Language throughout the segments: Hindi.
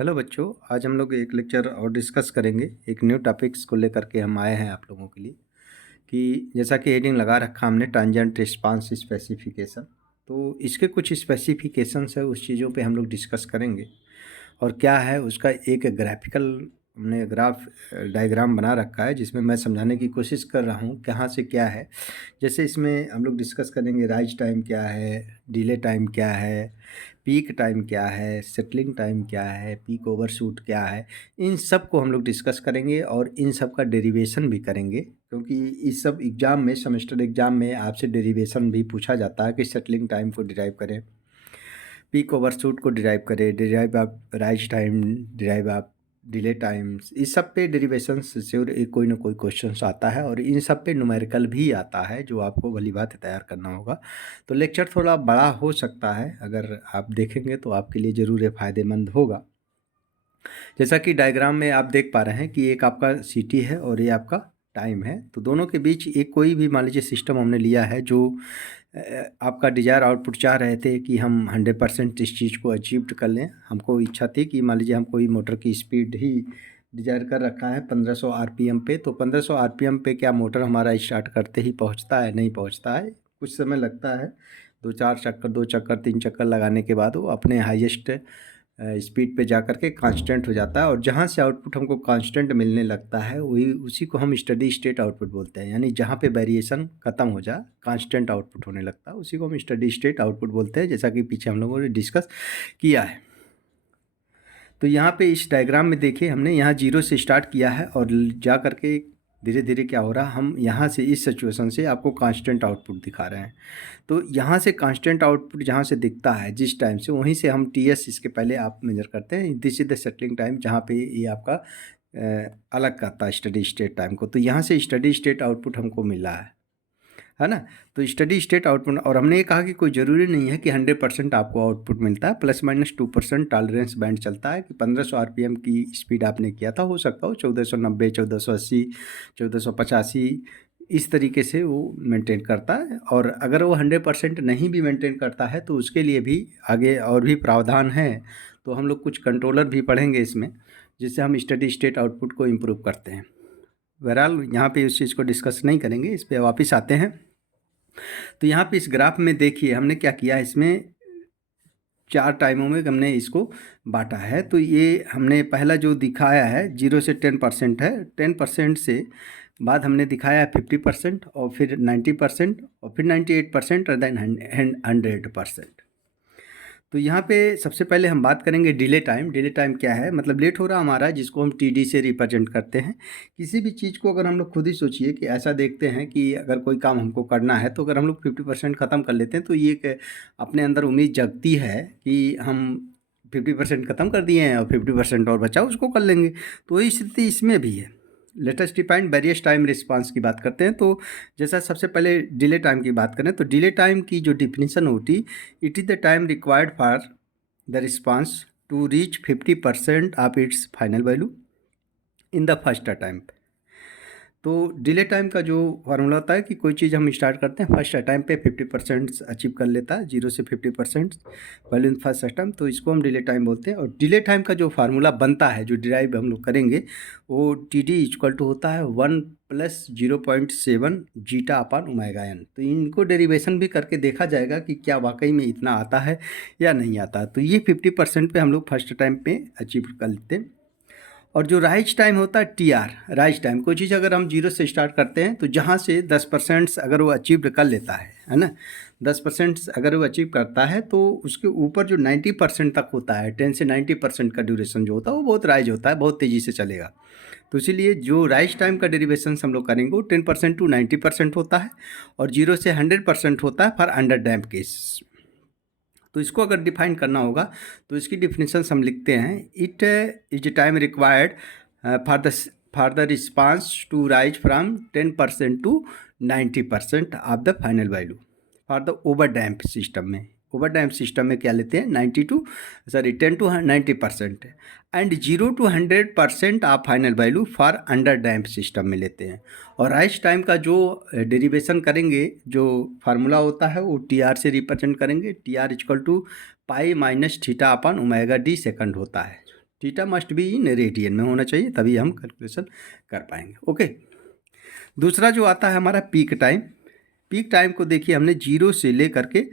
हेलो बच्चों, आज हम लोग एक लेक्चर और डिस्कस करेंगे। एक न्यू टॉपिक्स को लेकर के हम आए हैं आप लोगों के लिए कि जैसा कि हेडिंग लगा रखा हमने टांजेंट रिस्पांस स्पेसिफिकेशन। तो इसके कुछ स्पेसिफिकेशंस है, उस चीज़ों पे हम लोग डिस्कस करेंगे और क्या है उसका एक ग्राफिकल हमने ग्राफ डायग्राम बना रखा है जिसमें मैं समझाने की कोशिश कर रहा हूँ कहाँ से क्या है। जैसे इसमें हम लोग डिस्कस करेंगे राइज टाइम क्या है, डिले टाइम क्या है, पीक टाइम क्या है, सेटलिंग टाइम क्या है, पीक ओवरशूट क्या है। इन सब को हम लोग डिस्कस करेंगे और इन सब का डेरिवेशन भी करेंगे, क्योंकि इस सब एग्ज़ाम में, सेमेस्टर एग्ज़ाम में आपसे डेरिवेशन भी पूछा जाता है कि सेटलिंग टाइम को डिराइव करें, पीक ओवरशूट को डिराइव करें, डिराइव आप राइज टाइम, डिराइव आप डिले टाइम्स। इस सब पे डेरिवेशन से एक कोई ना कोई क्वेश्चन आता है और इन सब पे न्यूमेरिकल भी आता है जो आपको भली बात तैयार करना होगा। तो लेक्चर थोड़ा बड़ा हो सकता है, अगर आप देखेंगे तो आपके लिए ज़रूर ये फ़ायदेमंद होगा। जैसा कि डायग्राम में आप देख पा रहे हैं कि एक आपका सिटी है और ये आपका टाइम है। तो दोनों के बीच एक कोई भी मान लीजिए सिस्टम हमने लिया है जो आपका डिज़ायर आउटपुट चाह रहे थे कि हम 100% इस चीज़ को अचीव कर लें। हमको इच्छा थी कि मान लीजिए हम कोई मोटर की स्पीड ही डिज़ायर कर रखा है 1500 आरपीएम पे। तो 1500 आरपीएम पे क्या मोटर हमारा स्टार्ट करते ही पहुंचता है? नहीं पहुंचता है, कुछ समय लगता है। 2 चक्कर 3 चक्कर लगाने के बाद वो अपने हाईएस्ट स्पीड पे जा कर के कांस्टेंट हो जाता है और जहाँ से आउटपुट हमको कांस्टेंट मिलने लगता है वही उसी को हम स्टडी स्टेट आउटपुट बोलते हैं। यानी जहाँ पे वेरिएशन ख़त्म हो जाए, कांस्टेंट आउटपुट होने लगता है, उसी को हम स्टडी स्टेट आउटपुट बोलते हैं, जैसा कि पीछे हम लोगों ने डिस्कस किया है। तो यहाँ पे इस डायग्राम में देखिए, हमने यहाँ 0 से स्टार्ट किया है और जा करके धीरे धीरे क्या हो रहा है, हम यहाँ से इस सिचुएशन से आपको कांस्टेंट आउटपुट दिखा रहे हैं। तो यहाँ से कांस्टेंट आउटपुट जहाँ से दिखता है जिस टाइम से, वहीं से हम टीएस इसके पहले आप मेजर करते हैं। This is the settling time, जहाँ पे ये आपका अलग करता है स्टडी स्टेट टाइम को। तो यहाँ से स्टडी स्टेट आउटपुट हमको मिला है ना। तो स्टडी स्टेट आउटपुट, और हमने ये कहा कि कोई ज़रूरी नहीं है कि 100% आपको आउटपुट मिलता है, ±2% टॉलरेंस बैंड चलता है कि 1500 आरपीएम की स्पीड आपने किया था, हो सकता हो 1490, 1480, 1485 इस तरीके से वो मेंटेन करता है। और अगर वो 100% नहीं भी मेंटेन करता है तो उसके लिए भी आगे और भी प्रावधान है। तो हम लोग कुछ कंट्रोलर भी पढ़ेंगे इसमें, जिससे हम स्टडी स्टेट आउटपुट को इम्प्रूव करते हैं। बहरहाल यहाँ पे इस चीज़ को डिस्कस नहीं करेंगे, इस पर वापस आते हैं। तो यहाँ पे इस ग्राफ में देखिए हमने क्या किया, इसमें 4 टाइमों में हमने इसको बांटा है। तो ये हमने पहला जो दिखाया है 0 से 10% है, 10% से बाद हमने दिखाया है 50% और फिर 90% और फिर 98% और देन 100%। तो यहाँ पे सबसे पहले हम बात करेंगे डिले टाइम। डिले टाइम क्या है, मतलब लेट हो रहा हमारा, जिसको हम टीडी से रिप्रेजेंट करते हैं। किसी भी चीज़ को अगर हम लोग खुद ही सोचिए कि ऐसा देखते हैं कि अगर कोई काम हमको करना है तो अगर हम लोग 50% ख़त्म कर लेते हैं तो ये एक अपने अंदर उम्मीद जगती है कि हम 50% ख़त्म कर दिए हैं और 50% और बचा उसको कर लेंगे। तो वही स्थिति इसमें भी है। Latest define various time response की बात करते हैं। तो जैसा सबसे पहले डिले टाइम की बात करें तो डिले टाइम की जो डिफिनीशन होती, it is the time required for the response to reach 50% of its final value in the first attempt. तो डिले टाइम का जो फार्मूला होता है कि कोई चीज़ हम स्टार्ट करते हैं फर्स्ट अटैम्प्ट पे 50% अचीव कर लेता है, 0 से 50% वैल्यू इन फर्स्ट अटैम्प्ट, तो इसको हम डिले टाइम बोलते हैं। और डिले टाइम का जो फार्मूला बनता है, जो डिराइव हम लोग करेंगे, वो टी डी इक्वल टू होता है 1 + 0.7 जीटा अपान ओमेगा एन। तो इनको डेरिवेशन भी करके देखा जाएगा कि क्या वाकई में इतना आता है या नहीं आता। तो ये 50% पे हम लोग फर्स्ट टाइम पे अचीव कर लेते हैं। और जो राइज टाइम होता है टी आर, राइज टाइम, कोई चीज़ अगर हम 0 से स्टार्ट करते हैं तो जहाँ से 10% अगर वो अचीव कर लेता है ना, 10% अगर वो अचीव करता है तो उसके ऊपर जो 90% तक होता है, 10 से 90% का ड्यूरेशन जो होता है वो बहुत राइज होता है, बहुत तेज़ी से चलेगा। तो इसीलिए जो राइज टाइम का डेरिवेशन हम लोग करेंगे वो 10% टू 90% होता है और 0 से 100% होता है फॉर अंडर डैम्प केस। तो इसको अगर डिफाइन करना होगा तो इसकी डिफिनेशन हम लिखते हैं, it is time required for the response to rise from 10% to 90% of the final value for the over damp system में। ओवर डैम्प सिस्टम में क्या लेते हैं, 10 to 90% and 0 to 100% of final value for under damp system में लेते हैं। और राइज टाइम का जो डेरिवेशन करेंगे, जो फार्मूला होता है वो टी आर से रिप्रेजेंट करेंगे। T are equal to pi minus theta upon omega D second होता है। Theta must be in radian में होना चाहिए, तभी हम कैलकुलेशन कर पाएंगे। ओके, दूसरा जो आता है हमारा पीक टाइम। पीक टाइम को देखिए हमने 0 से ले करके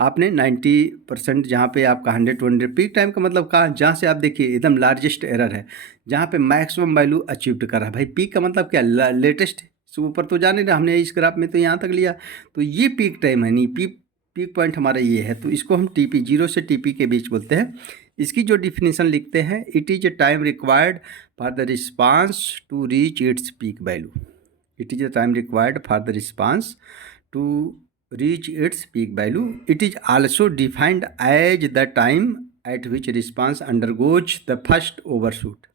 आपने 90% जहाँ पे आपका 100 टू 100 पीक टाइम का मतलब कहाँ, जहाँ से आप देखिए एकदम लार्जेस्ट एरर है, जहाँ पे मैक्सिमम वैल्यू अचीव्ड कर रहा है। भाई पीक का मतलब क्या, लेटेस्ट से ऊपर तो जाने रहा, हमने इस ग्राफ में तो यहाँ तक लिया, तो ये पीक टाइम है, नहीं पीक पॉइंट हमारा ये है, तो इसको हम टीपी 0 से टीपी के बीच बोलते हैं। इसकी जो डिफिनीशन लिखते हैं, it is a time required for the response to reach its peak value. It is the time required for the response to reach its peak value. It is also defined as the time at which response undergoes the first overshoot,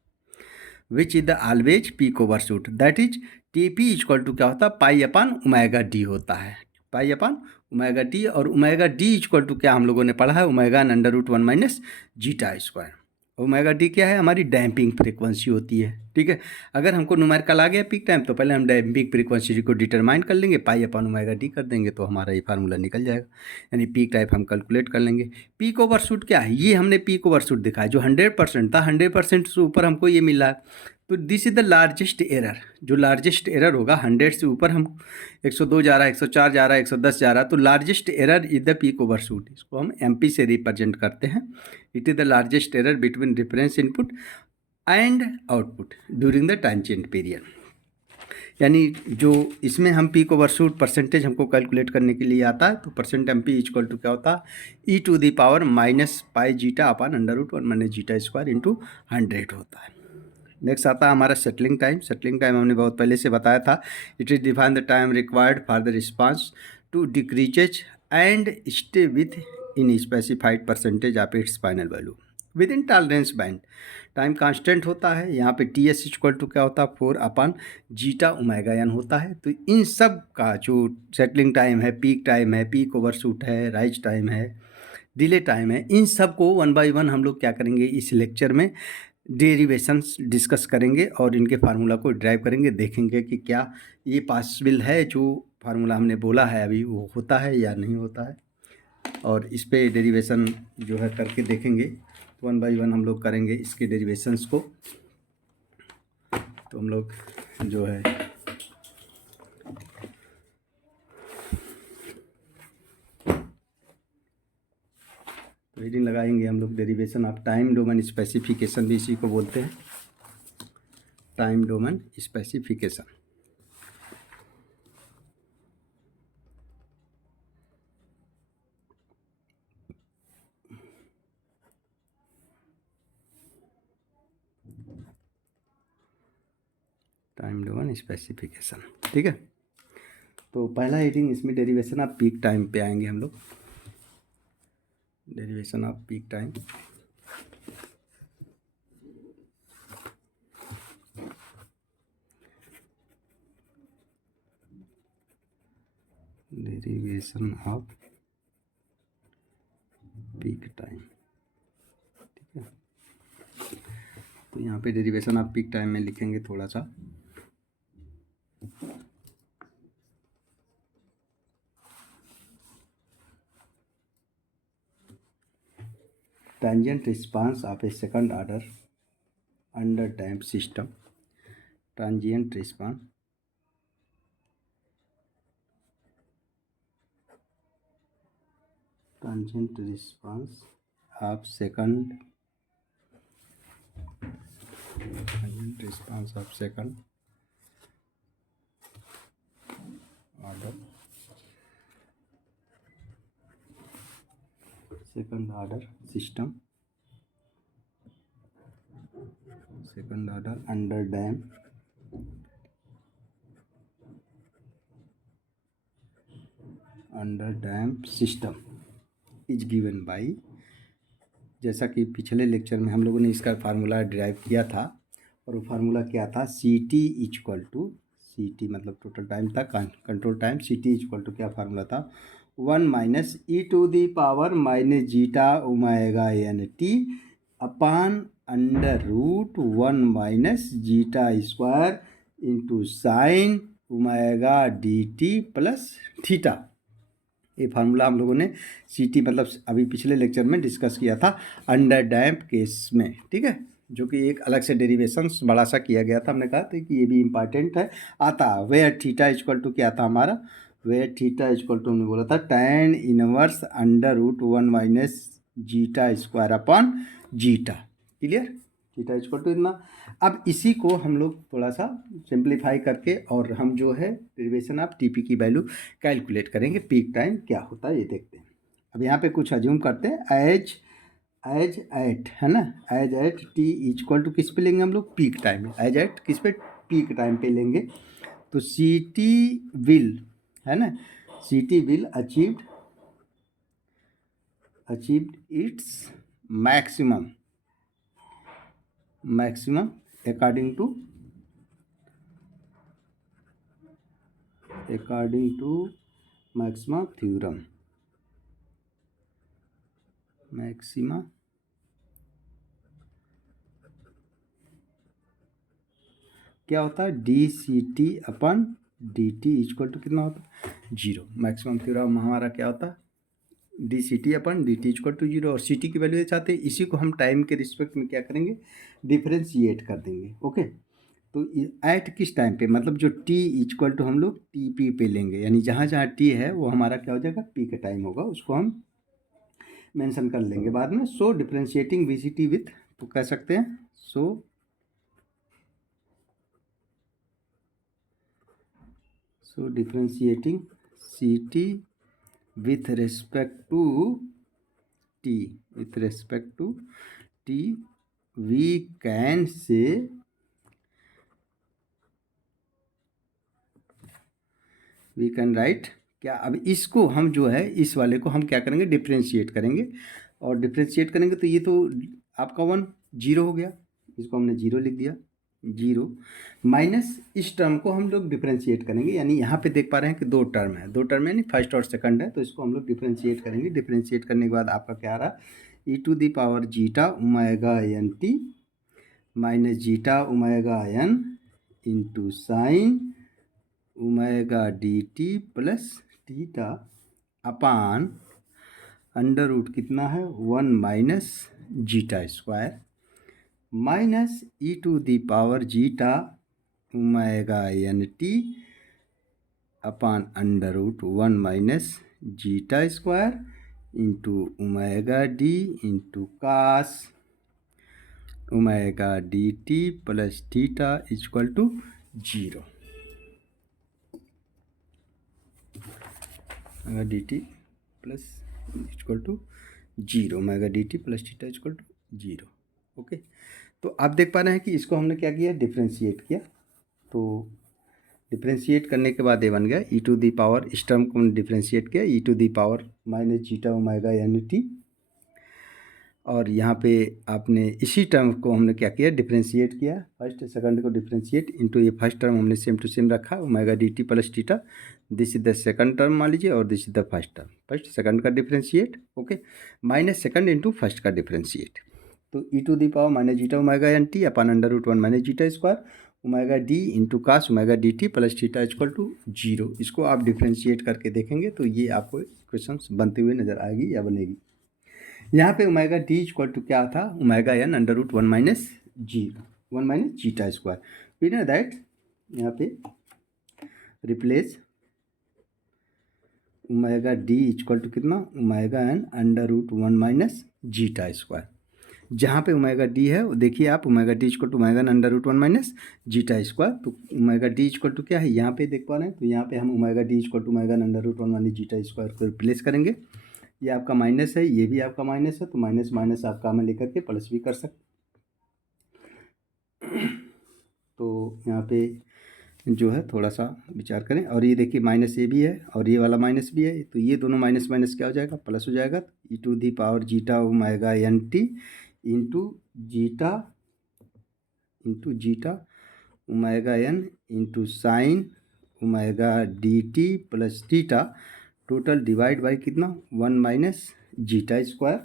which is the always peak overshoot. That is TP equal to क्या होता है, पाई अपन ओमेगा डी होता है, पाई अपन ओमेगा डी, और ओमेगा डी इक्वल टू क्या हम लोगों ने पढ़ा है, omega under root 1 minus zeta square. Omega D क्या है, हमारी डैम्पिंग फ्रीक्वेंसी होती है। ठीक है, अगर हमको न्यूमेरिकल आ गया पीक टाइम, तो पहले हम डैम्पिंग फ्रीक्वेंसी को डिटरमाइन कर लेंगे, पाई अपन ओमेगा डी कर देंगे, तो हमारा ये फार्मूला निकल जाएगा, यानी पीक टाइम हम कैलकुलेट कर लेंगे। पीक ओवरशूट क्या है, ये हमने पीक ओवरशूट दिखाया जो 100% था, 100% से ऊपर हमको ये मिला है, तो this is the largest error. जो लार्जेस्ट एरर होगा 100 से ऊपर, हम 102 जा रहा है, 104 जा रहा है, 110 जा रहा है, तो largest error is the peak overshoot. इसको हम एमपी से रिप्रेजेंट करते हैं। It is the largest error between reference input and output during the transient period. यानी जो इसमें हम पीक ओवरशूट परसेंटेज हमको कैलकुलेट करने के लिए आता है, तो percent M P equal to क्या होता है, e to the power minus pi zeta upon under root 1 minus zeta square into 100 होता है। नेक्स्ट आता है हमारा सेटलिंग टाइम। सेटलिंग टाइम हमने बहुत पहले से बताया था, it is define the time required for the response to decreases and stay within specified percentage of its final value within tolerance band. Time constant होता है, यहाँ पे टी एस इक्वल टू क्या होता है, 4 अपन जीटा ओमेगा एन होता है। तो इन सब का जो सेटलिंग टाइम है, पीक टाइम है, पीक ओवरशूट है, राइज टाइम है, डिले टाइम है, इन सब को 1 बाई 1 हम लोग क्या करेंगे इस लेक्चर में डेरिवेशंस डिस्कस करेंगे और इनके फार्मूला को ड्राइव करेंगे, देखेंगे कि क्या ये पॉसिबल है, जो फार्मूला हमने बोला है अभी वो होता है या नहीं होता है, और इस पे डेरिवेशन जो है करके देखेंगे। तो 1 बाई 1 हम लोग करेंगे इसके डेरिवेशंस को। तो हम लोग जो है रीडिंग लगाएंगे हम लोग, derivation of time domain specification भी इसी को बोलते हैं, time domain specification. Time domain specification, ठीक है। तो पहला रीडिंग इसमें डेरिवेशन ऑफ पीक टाइम पे आएंगे हम लोग, derivation off peak time. Derivation off peak time, ठीक है। तो यहाँ पे डेरिवेशन ऑफ पीक टाइम में लिखेंगे थोड़ा सा, transient response of a second order under damped system, transient response of second order system, second order under damped system is given by, जैसा कि पिछले लेक्चर में हम लोगों ने इसका फार्मूला डिराइव किया था, और वो फार्मूला क्या था, C T equal to, C T मतलब टोटल टाइम था, control time, C T equal to क्या फार्मूला था, 1 minus E to the power minus zeta omega N T upon under root 1 minus zeta square into sine omega D T plus theta. ये फार्मूला हम लोगों ने सी टी मतलब अभी पिछले लेक्चर में डिस्कस किया था अंडर डैम्प केस में, ठीक है। जो कि एक अलग से डेरिवेशन बड़ा सा किया गया था, हमने कहा था कि ये भी इम्पॉर्टेंट है। आता वेयर थीटा इक्वल टू क्या था हमारा, वेयर थीटा इक्वल टू हमने बोला था tan inverse under root 1 minus zeta square upon zeta. Clear, theta equal to इतना। अब इसी को हम लोग थोड़ा सा सिंप्लीफाई करके और हम जो है डेरिवेशन ऑफ टीपी की वैल्यू कैलकुलेट करेंगे, पीक टाइम क्या होता है ये देखते हैं। अब यहाँ पे कुछ अज्यूम करते हैं, एज एट है ना, as at T equal to किस पे लेंगे हम लोग, पीक टाइम में। एज एट किस पे, पीक टाइम पे लेंगे। तो सी टी विल है ना, सी T will achieved its maximum according to maxima theorem. Maxima क्या होता है, D C T upon D T equal to कितना होता है, जीरो। मैक्सिमम थ्योरम हमारा क्या होता है, D C T upon D T equal to zero. और सी टी की वैल्यू चाहते हैं, इसी को हम टाइम के रिस्पेक्ट में क्या करेंगे, डिफ्रेंशिएट कर देंगे। ओके, तो एट किस टाइम पे, मतलब जो टी इक्वल टू हम लोग टी पी पे लेंगे, यानी जहाँ जहाँ टी है वो हमारा क्या हो जाएगा, पी का टाइम होगा, उसको हम मेंशन कर लेंगे बाद में। So differentiating v c t with, तो कह सकते हैं so differentiating c t with respect to t, we can say we can write क्या, अब इसको हम जो है इस वाले को हम क्या करेंगे, डिफ्रेंशिएट करेंगे। और डिफ्रेंशिएट करेंगे तो ये तो आपका 1 0 हो गया, इसको हमने 0 लिख दिया, 0 माइनस इस टर्म को हम लोग डिफ्रेंशिएट करेंगे। यानी यहाँ पे देख पा रहे हैं कि दो टर्म है, यानी फर्स्ट और सेकंड है, तो इसको हम लोग डिफ्रेंशिएट करेंगे। डिफ्रेंशिएट करने के बाद आपका क्या आ रहा, e to the power zeta omega N t minus zeta omega N into sine omega D T plus theta upon under root कितना है 1 minus zeta square minus E to the power zeta omega N T upon under root 1 minus zeta square into omega d into cos omega D T plus theta equal to 0। Omega D T plus equal to 0, omega D T plus theta equal to 0। Okay, तो आप देख पा रहे हैं कि इसको हमने क्या किया, डिफ्रेंशिएट किया। तो डिफ्रेंशिएट करने के बाद ये बन गया ई टू दी पावर, इस टर्म को हमने डिफ्रेंशिएट किया e to the power minus zeta omega N t. और यहाँ पे आपने इसी टर्म को हमने क्या किया, डिफ्रेंशिएट किया, फर्स्ट सेकंड को डिफ्रेंशिएट इनटू ये फर्स्ट टर्म हमने सेम टू सेम रखा omega D T plus theta. This is the second term मान लीजिए और this is the first term, first second का differentiate. Okay, minus second into first का डिफ्रेंशिएट। तो e to the power minus zeta omega N T upon under root 1 minus zeta square omega d into cos omega D T plus theta equal to 0। इसको आप डिफ्रेंशिएट करके देखेंगे तो ये आपको क्वेश्चन बनते हुए नजर आएगी या बनेगी। यहाँ पे ओमेगा डी इक्वल टू क्या था, omega N under root 1 minus zeta square. We know that, यहाँ पे replace omega D equal to कितना, omega N under root 1 minus zeta square. जहाँ पे ओमेगा डी है वो देखिए आप, omega D equal to omega N under root 1 minus zeta square. तो ओमेगा डी इक्वल टू क्या है, यहाँ पे देख पा रहे हैं, तो यहाँ पे हम omega D equal to omega N under root 1 minus zeta square को रिप्लेस करेंगे। ये आपका माइनस है, ये भी आपका माइनस है, तो माइनस माइनस आप काम में लेकर के प्लस भी कर सकते। तो यहाँ पे जो है थोड़ा सा विचार करें। और ये देखिए माइनस ये भी है और ये वाला माइनस भी है, तो ये दोनों माइनस माइनस क्या हो जाएगा, प्लस हो जाएगा। E to the power zeta omega N t into zeta omega N into sine omega D T plus theta total divide by कितना 1 minus zeta square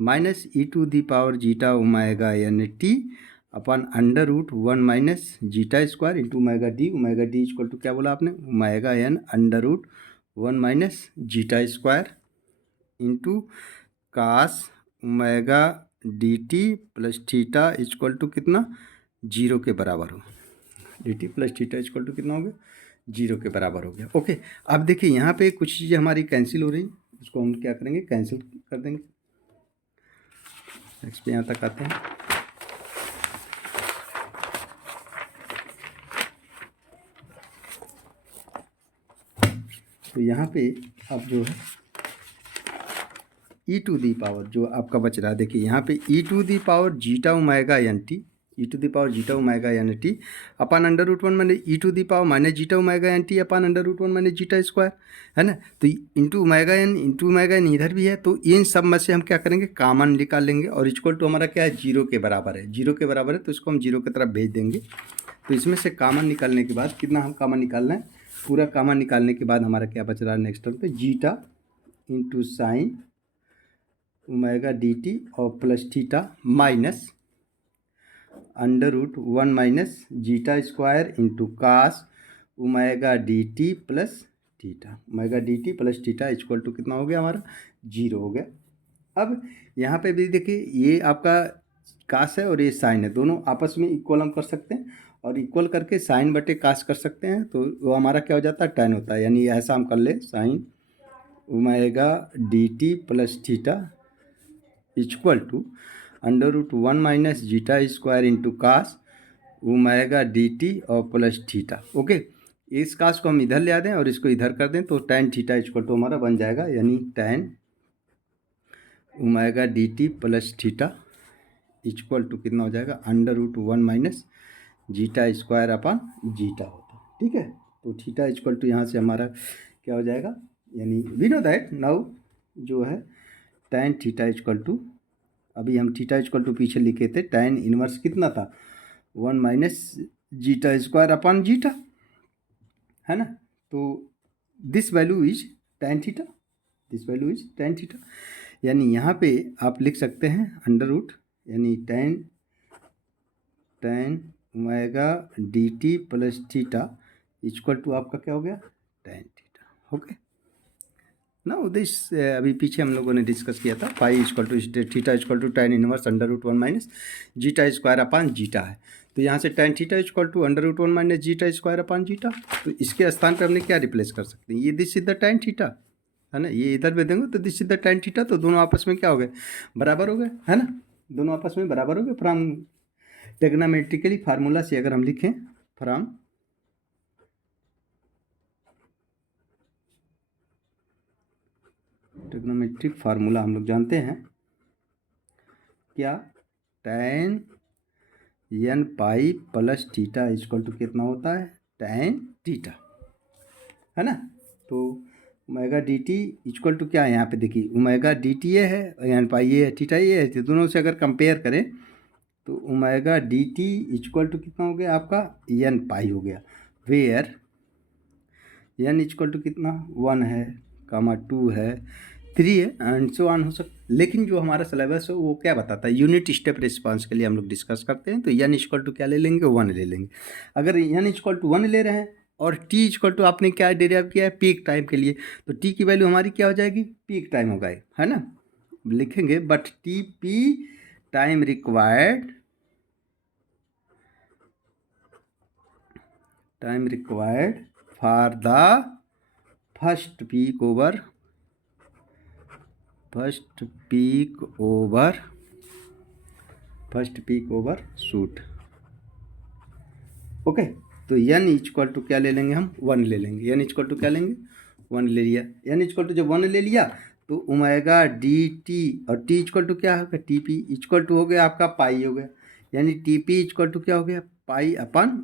minus E to the power zeta omega N T upon under root 1 minus zeta square into omega D equal to क्या बोला आपने, omega N under root 1 minus zeta square into cos omega D T plus theta equal to कितना, 0 के बराबर हो। D T plus theta equal to कितना हो गया, 0 के बराबर हो गया। ओके, अब देखिए यहाँ पे कुछ चीज़ें हमारी कैंसिल हो रही, उसको हम क्या करेंगे, कैंसिल कर देंगे। नेक्स्ट पे यहाँ तक आते हैं। तो यहाँ पे अब जो है ई टू दी पावर जो आपका बच रहा है, देखिए यहाँ पे e to the power zeta omega N t, e to the power zeta omega N T upon under root one मैंने e to the power minus zeta omega N T upon under root one मैंने जीटा स्क्वायर, है ना। तो इंटू ओमेगा एन इधर भी है, तो इन सब में से हम क्या करेंगे, कॉमन निकाल लेंगे और इक्वल टू हमारा क्या है, 0 के बराबर है। 0 के बराबर है तो इसको हम 0 की तरफ भेज देंगे। तो इसमें से कॉमन निकालने के बाद कितना हम कॉमन निकालना है, पूरा कॉमन निकालने के बाद हमारा क्या बच रहा है नेक्स्ट टर्म पे, zeta into sine omega D T और plus theta minus under root one minus zeta square into cos omega D T plus theta, omega D T plus theta equal to कितना हो गया हमारा, 0 हो गया। अब यहाँ पे भी देखिए ये आपका कास है और ये साइन है, दोनों आपस में इक्वल हम कर सकते हैं और इक्वल करके साइन बटे कास कर सकते हैं, तो वो हमारा क्या हो जाता है, tan होता है। यानी ऐसा हम कर ले, sine omega D T plus theta equal to under root one minus zeta square into cos omega D T और प्लस थीटा। ओके, इस कास को हम इधर ले आ दें और इसको इधर कर दें तो tan थीटा इक्वल टू हमारा बन जाएगा, यानी tan omega D T plus theta equal to कितना हो जाएगा, under root one minus zeta square upon zeta होता है। ठीक है, तो थीटा इक्वल टू यहाँ से हमारा क्या हो जाएगा, यानी वी नो दैट नाउ जो है tan थीटा इक्वल टू, अभी हम थीटा इक्वल टू पीछे लिखे थे, tan इनवर्स कितना था, 1 minus zeta square upon zeta, है ना। तो this value is tan theta, this value is tan theta, यानी यहाँ पे आप लिख सकते हैं अंडर रूट, यानी tan omega D T plus theta equal to आपका क्या हो गया, tan थीटा। ओके, ना दिस अभी पीछे हम लोगों ने डिस्कस किया था, pi equal to theta equal to tan inverse under root one minus zeta square upon zeta है। तो यहाँ से tan theta equal to under root one minus zeta square upon zeta, तो इसके स्थान पर हमने क्या रिप्लेस कर सकते हैं, ये this is the tan theta, है ना। ये इधर भी देंगे तो this is the tan theta, तो दोनों आपस में क्या हो गए, बराबर हो गए, है ना। दोनों आपस में बराबर हो गए। फ्रॉम टेग्नोमेट्रिकली फार्मूला से अगर हम लिखें, फ्रॉम ट्रिग्नोमेट्रिक फार्मूला हम लोग जानते हैं क्या, tan n pi plus theta equal to कितना होता है, tan थीटा, है ना। तो omega D T equal to क्या है, यहाँ पे देखिए ओमेगा डी टी ये है, n पाई ये है, थीटा ये है, तो दोनों से अगर कंपेयर करें तो omega D T equal to कितना हो गया आपका, n पाई हो गया, वेयर n इक्वल टू कितना 1 है, कामा 2 है, 3 है एंड सो ऑन हो सकता। लेकिन जो हमारा सिलेबस है वो क्या बताता है, यूनिट स्टेप रिस्पांस के लिए हम लोग डिस्कस करते हैं, तो n इक्वल टू क्या ले लेंगे, 1 ले लेंगे। अगर n इक्वल टू 1 ले रहे हैं और t इक्वल टू आपने क्या डेरिव किया है, पीक टाइम के लिए, तो t की वैल्यू हमारी क्या हो जाएगी, पीक टाइम होगा, है ना। लिखेंगे but t p time required for the first peak over shoot. Okay, तो n इक्वल टू क्या ले लेंगे हम, 1 ले लेंगे। n इक्वल टू क्या लेंगे, 1 ले लिया। n इक्वल टू जब 1 ले लिया तो ओमेगा डी टी और t इक्वल टू क्या होगा, टी पी इक्वल टू हो गया आपका पाई हो गया, यानी टी पी इक्वल टू क्या हो गया, पाई अपन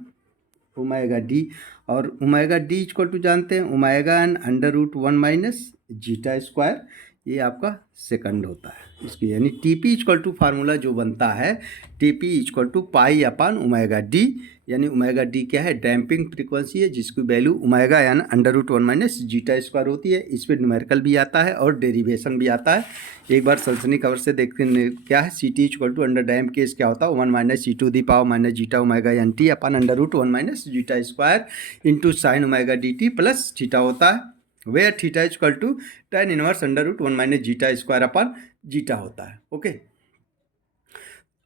ओमेगा डी, और ओमेगा डी इक्वल टू जानते हैं omega N under root one minus zeta square, ये आपका सेकंड होता है इसकी, यानी T P equal to formula जो बनता है T P equal to pi upon omega D, यानी ओमेगा डी क्या है, डैम्पिंग फ्रीक्वेंसी है जिसकी value omega N under root one minus zeta square होती है। इस पर न्यूमेरिकल भी आता है और डेरिवेशन भी आता है। एक बार सल्सनी कवर से देखते क्या है, C T equal to under damp case क्या होता है, 1 minus C to the power minus zeta omega N T upon under root one minus zeta square into sine omega D T plus theta होता है, where theta equal to tan inverse under root one minus zeta square upon zeta होता है। ओके,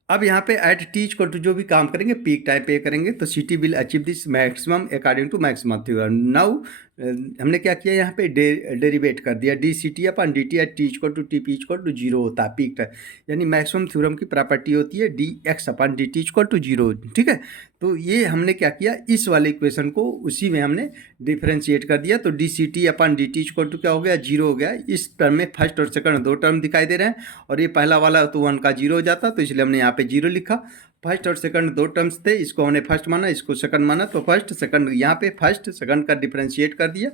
अब यहाँ पे एट टी इक्वल टू जो भी काम करेंगे पीक टाइम पे करेंगे तो C T will achieve this maximum according to maximum theorem. Now हमने क्या किया यहाँ पे डेरिवेट कर दिया D C T upon D T at T equal to T P equal to zero होता है पीक टाइम, यानी मैक्सिमम थ्योरम की प्रॉपर्टी होती है D X upon D T equal to zero. ठीक है, तो ये हमने क्या किया, इस वाले इक्वेशन को उसी में हमने डिफ्रेंशिएट कर दिया, तो D C T upon D T equal to क्या हो गया, जीरो हो गया। इस टर्म में फर्स्ट और सेकंड दो टर्म दिखाई दे रहे हैं, और ये पहला वाला तो 1 का जीरो हो जाता, तो इसलिए हमने यहाँ पे जीरो लिखा। फर्स्ट और सेकंड दो टर्म्स थे, इसको हमने फर्स्ट माना, इसको सेकंड माना, तो फर्स्ट सेकंड यहाँ पे फर्स्ट सेकंड का डिफरेंशिएट कर दिया,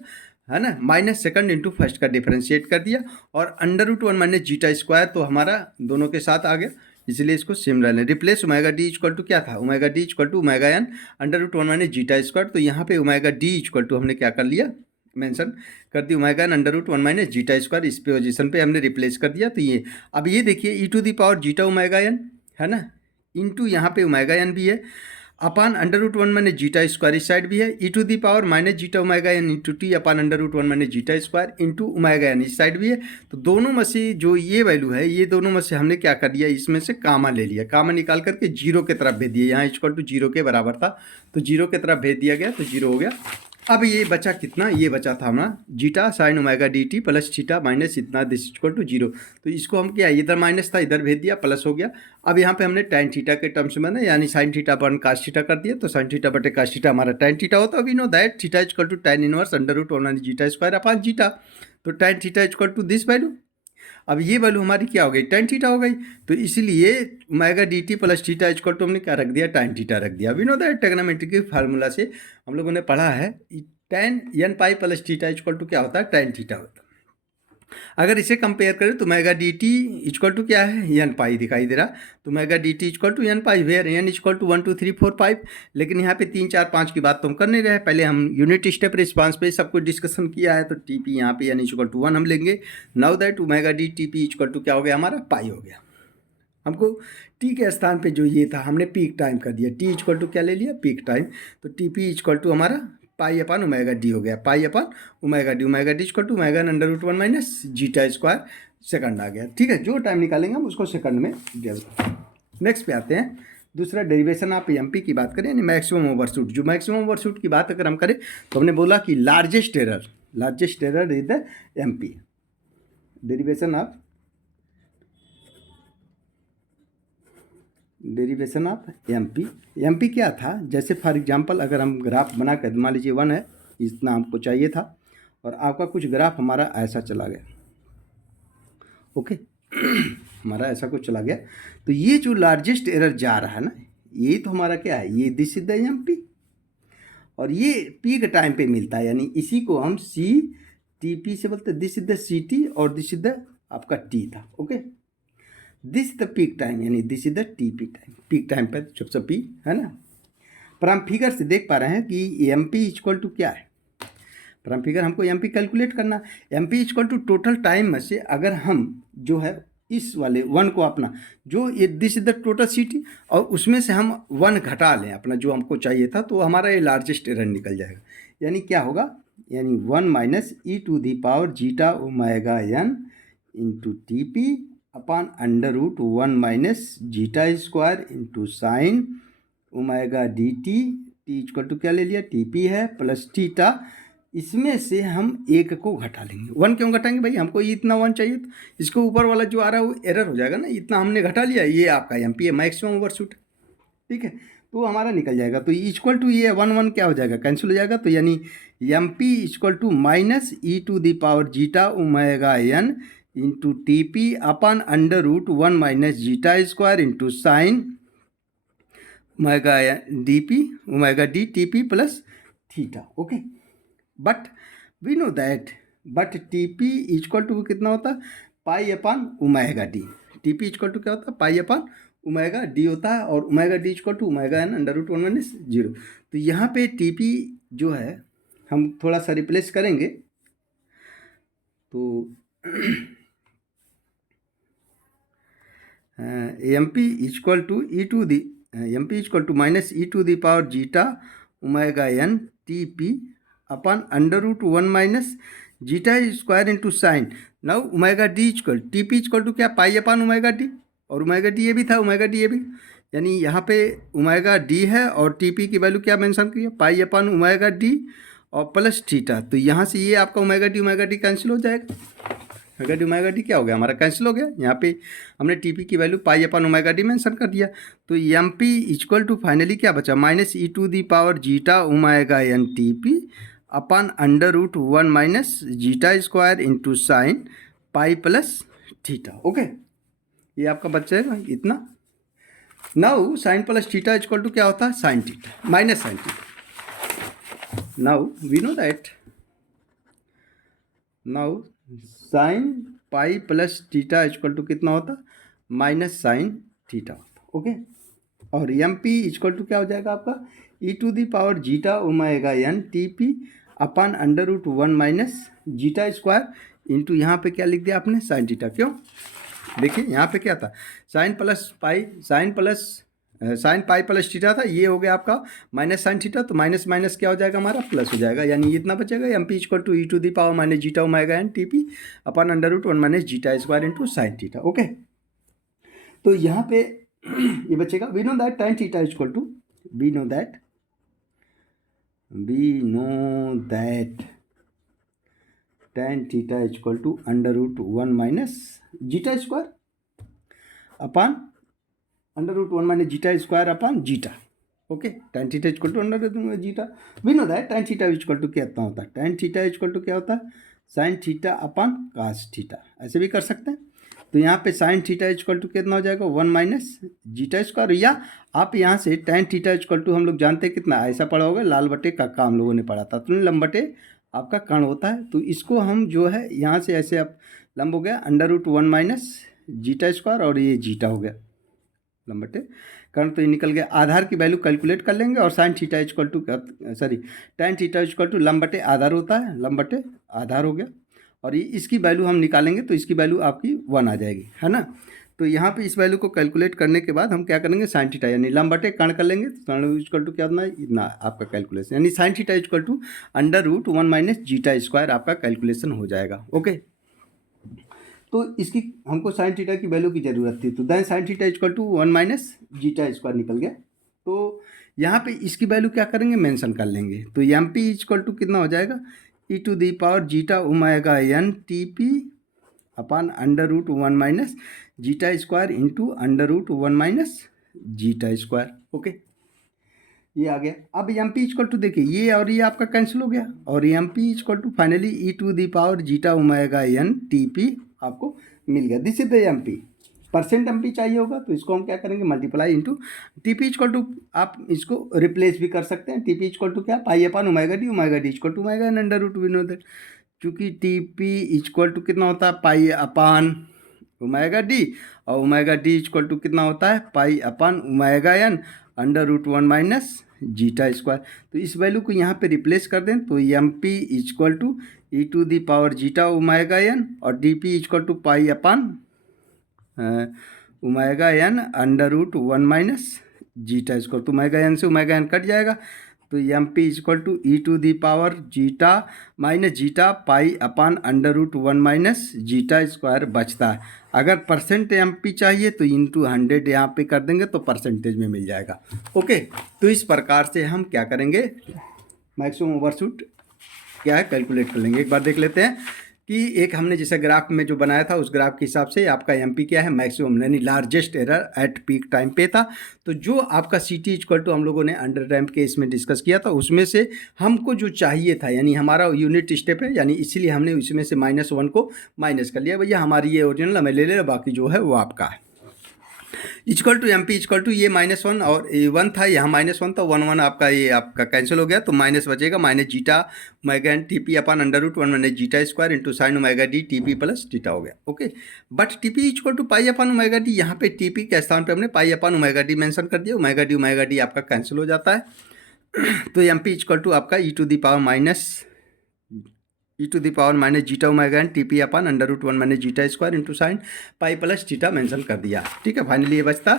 है ना, माइनस सेकंड इंटू फर्स्ट का डिफरेंशिएट कर दिया, और under root 1 minus zeta square तो हमारा दोनों के साथ आ गया, इसलिए इसको सिमिलर है। Replace omega D equal to क्या था, omega D equal to omega N under root 1 minus zeta square, तो यहाँ पे ओमेगा डी इक्वल टू हमने क्या कर लिया, मेंशन कर दी omega N under root 1 minus zeta square, इस पोजीशन पे हमने रिप्लेस कर दिया। तो ये अब ये देखिए e to the power zeta omega n है ना, इंटू यहाँ पे ओमेगा एन भी है, upon under root 1 minus zeta square इस साइड भी है, e to the power minus zeta omega N into t upon under root 1 minus zeta square into omega n इस साइड भी है। तो दोनों में से जो ये वैल्यू है, ये दोनों में से हमने क्या कर दिया, इसमें से कामा ले लिया, कामा निकाल करके जीरो की तरफ भेज दिया, यहाँ इक्वल टू जीरो के बराबर था तो जीरो की तरफ भेज दिया गया, तो जीरो हो गया। अब ये बचा कितना, ये बचा था हमारा zeta sign omega D T plus theta minus इतना दिस इक्वल टू जीरो, तो इसको हम क्या, इधर माइनस था इधर भेज दिया, प्लस हो गया। अब यहाँ पे हमने tan थीटा के टर्म्स में ना, यानी sine theta upon cos theta कर दिया, तो साइन थीटा बटे कास थीटा हमारा tan थीटा होता है। We know that theta equal to tan inverse under root 1 zeta square upon zeta, तो tan theta equal to this value. अब ये वैल्यू हमारी क्या हो गई, tan थीटा हो गई, तो इसलिए omega D T plus theta equal to हमने क्या रख दिया, tan थीटा रख दिया। वी नो दैट ट्रिग्नोमेट्री के फार्मूला से हम लोगों ने पढ़ा है tan n pi plus theta equal to क्या होता है, tan थीटा होता है। अगर इसे कंपेयर करें तो omega D T equal to क्या है, एन पाई दिखाई दे रहा, तो omega D T equal to N pi, where N equal to 1 2 3 4 5, लेकिन यहाँ पे 3 4 5 की बात तो हम कर नहीं रहे, पहले हम यूनिट स्टेप रिस्पांस पे सब कुछ डिस्कशन किया है, तो टी पी यहाँ पे एन इक्वल टू 1 हम लेंगे। Now that omega D T P equal to क्या हो गया हमारा, पाई हो गया। हमको टी के स्थान पे जो ये था हमने पीक टाइम कर दिया, टी इक्वल टू क्या ले लिया, पीक टाइम, तो टी पी इक्वल टू हमारा पाई अपन ओमेगा डी हो गया, pi upon omega D equal to omega under root 1 minus zeta square second आ गया। ठीक है, जो टाइम निकालेंगे हम उसको सेकंड में दिया। नेक्स्ट पे आते हैं, दूसरा डेरिवेशन आप एम पी की बात करें, यानी मैक्सिमम ओवरशूट। जो मैक्सिमम ओवरशूट की बात अगर हम करें तो हमने बोला कि largest error is the M P. Derivation of M P क्या था, जैसे फॉर एग्जांपल अगर हम ग्राफ बना कर, मान लीजिए 1 है, इतना हमको चाहिए था, और आपका कुछ ग्राफ हमारा ऐसा चला गया, ओके हमारा ऐसा कुछ चला गया, तो ये जो लार्जेस्ट एरर जा रहा है ना, ये तो हमारा क्या है, ये this is the M P, और ये पीक टाइम पे मिलता है, यानी इसी को हम सी टी पी से बोलते हैं, this is the C T और दिस इज द आपका टी था, okay. This is the peak time, यानी this is the t p time, peak time पर सबसे पी है ना। पर हम फिगर से देख पा रहे हैं कि एम पी इक्वल टू क्या है, पर हम फिगर हमको एम पी कैलकुलेट करना, M P equal to total time में से अगर हम जो है इस वाले 1 को अपना, जो ये this is the total C T, और उसमें से हम 1 घटा लें अपना जो हमको चाहिए था, तो हमारा ये लार्जेस्ट एरर निकल जाएगा। यानी क्या होगा, यानी 1 minus E to the power zeta omega N into T P upon under root 1 minus zeta square into sine omega D T equal to क्या ले लिया, टी पी है प्लस थीटा, इसमें से हम 1 को घटा लेंगे। 1 क्यों घटाएंगे भाई, हमको इतना 1 चाहिए, तो इसको ऊपर वाला जो आ रहा है वो एरर हो जाएगा ना, इतना हमने घटा लिया, ये आपका एम पी है, मैक्सिमम ओवरशूट। ठीक है, तो हमारा निकल जाएगा, तो इक्वल टू ये 1 1 क्या हो जाएगा, कैंसिल हो जाएगा, तो यानी M P equal to minus E to the power zeta omega N into T P upon under root 1 minus zeta square into sine omega D T p plus theta, okay. But we know that, but t P equal to कितना होता है, pi upon omega D, T P equal to क्या होता है, पाई अपान ओमेगा डी होता है, और omega D equal to omega N under root 1 minus zero. तो यहाँ पे टी पी जो है हम थोड़ा सा रिप्लेस करेंगे, तो M P equal to E to the M P equal to minus E to the power zeta omega N T P upon under root 1 minus zeta square into sine, now omega D equal T P equal to क्या, पाई अपान ओमेगा डी, और ओमेगा डी ये भी था, ओमेगा डी ये भी, यानी यहाँ पे ओमेगा डी है और टी पी की वैल्यू क्या मेंशन की है, पाई अपन ओमेगा डी और प्लस थीटा। तो यहाँ से ये आपका ओमेगा डी कैंसिल हो जाएगा, ओमेगा डी क्या हो गया हमारा, कैंसिल हो गया। यहाँ पे हमने टीपी की value pi upon omega D mention कर दिया। तो M P equal to finally क्या बचा, minus E to the power zeta omega N T P upon under root 1 minus zeta square into sine pi plus theta. Okay, ये आपका बच जाएगा इतना। Now sine plus theta equal to क्या होता है, sine theta minus sine theta. Now we know that, now sine pi plus theta equal to कितना होता, माइनस साइन थीटा होता। ओके, और एम पी इक्वल टू क्या हो जाएगा आपका, e to the power zeta omega N T P upon under root 1 minus zeta square into यहाँ पे क्या लिख दिया आपने, साइन थीटा। क्यों, देखिए यहाँ पे क्या था, sine plus pi, sine pi plus theta था, ये हो गया आपका माइनस साइन थीटा। तो माइनस माइनस क्या हो जाएगा हमारा, प्लस हो जाएगा, यानी इतना बचेगा M P equal to E to the power minus zeta omega N T P upon under root 1 minus zeta square into sine theta. Okay, तो यहाँ पे ये बचेगा, we know that tan theta equal to, we know that tan theta equal to under root 1 minus zeta square upon under root 1 minus zeta square upon zeta. Okay, tan theta equal to under root zeta. We know that tan theta equal to कितना होता है, tan थीटा इक्वल टू क्या होता है, sine theta upon cos theta, ऐसे भी कर सकते हैं। तो यहाँ पे साइन थीटा इक्वल टू कितना हो जाएगा, 1 माइनस जीटा स्क्वायर, या आप यहाँ से tan थीटा इक्वल टू हम लोग जानते हैं कितना, ऐसा पढ़ा होगा, लाल बटे का हम लोगों ने पढ़ा था, तो लंबटे आपका कर्ण होता है। तो इसको हम जो है यहाँ से ऐसे आप लंब हो गया under root 1 minus zeta square और ये जीटा हो गया लंबटे कर्ण, तो ये निकल गया। आधार की वैल्यू कैलकुलेट कर लेंगे और sine theta equal to tan theta equal to लंबटे आधार होता है, लंबटे आधार हो गया, और ये इसकी वैल्यू हम निकालेंगे तो इसकी वैल्यू आपकी 1 आ जाएगी, है ना। तो यहाँ पे इस वैल्यू को कैलकुलेट करने के बाद हम क्या करेंगे, साइन थीटा यानी लंबटे कर्ण कर लेंगे, तो कर्ण इक्वल टू क्या होना है, इतना आपका कैलकुलेशन, यानी sine theta equal to under root 1 minus zeta square आपका कैलकुलेशन हो जाएगा। ओके, तो इसकी हमको साइन थीटा की वैल्यू की ज़रूरत थी, तो then sine theta equal to 1 minus zeta square निकल गया। तो यहाँ पे इसकी वैल्यू क्या करेंगे, मेंशन कर लेंगे। तो एम पी इक्वल टू कितना हो जाएगा, e to the power zeta omega N T P upon under root 1 minus zeta square into under root 1 minus zeta square. Okay, ये आ गया। अब एम पी इक्वल टू देखिए, ये और ये आपका कैंसिल हो गया, और M P equal to finally E to the power zeta omega N T P आपको मिल गया। This is the M P, percent M P चाहिए होगा तो इसको हम क्या करेंगे, multiply into T P equal to, आप इसको रिप्लेस भी कर सकते हैं। टी पी इक्वल टू क्या, pi upon omega D equal to omega N under root, we know that, चूँकि टी पी इक्वल टू कितना होता है, पाई अपन ओमेगा डी, और ओमेगा डी इक्वल टू कितना होता है, pi upon omega N under root 1 minus zeta square. तो इस वैल्यू को यहाँ पे रिप्लेस कर दें, तो M P equal to E to the power zeta omega N और d p equal to pi upon omega N under root 1 minus zeta square. तो ओमेगा एन से ओमेगा एन कट जाएगा, तो M P equal to E to the power zeta minus zeta pi upon under root 1 minus zeta square बचता है। अगर परसेंट एम पी चाहिए तो इंटू 100 यहाँ पे कर देंगे तो परसेंटेज में मिल जाएगा। ओके, तो इस प्रकार से हम क्या करेंगे, मैक्सिमम ओवरशूट क्या है कैलकुलेट कर लेंगे। एक बार देख लेते हैं कि एक हमने जैसे ग्राफ में जो बनाया था उस ग्राफ के हिसाब से आपका एमपी क्या है, मैक्सिमम यानी largest error at peak time पे था। तो जो आपका सीटी इक्वल टू हम लोगों ने अंडर डैम्प केस में डिस्कस किया था, उसमें से हमको जो चाहिए था, यानी हमारा यूनिट स्टेप है, यानी इसीलिए हमने उसमें से -1 को माइनस कर लिया। भैया हमारी ये ओरिजिनल हमें ले ले, बाकी जो है वो आपका है। Equal to M P equal to ये -1 और 1 था, यहाँ -1 था, 1 आपका ये आपका कैंसिल हो गया, तो माइनस बचेगा minus zeta omega N T P upon under root 1 minus zeta square into sine omega D T p plus theta हो गया। Okay, but t P equal to pi upon omega d, यहाँ पे टी पी के स्थान पे हमने pi upon omega D mention कर दिया, ओमेगा डी आपका कैंसिल हो जाता है। तो एम पी इक्वल टू आपका e to the power minus zeta omega N T P upon under root 1 minus zeta square into sine pi plus theta mention कर दिया। ठीक है, फाइनली ये बचता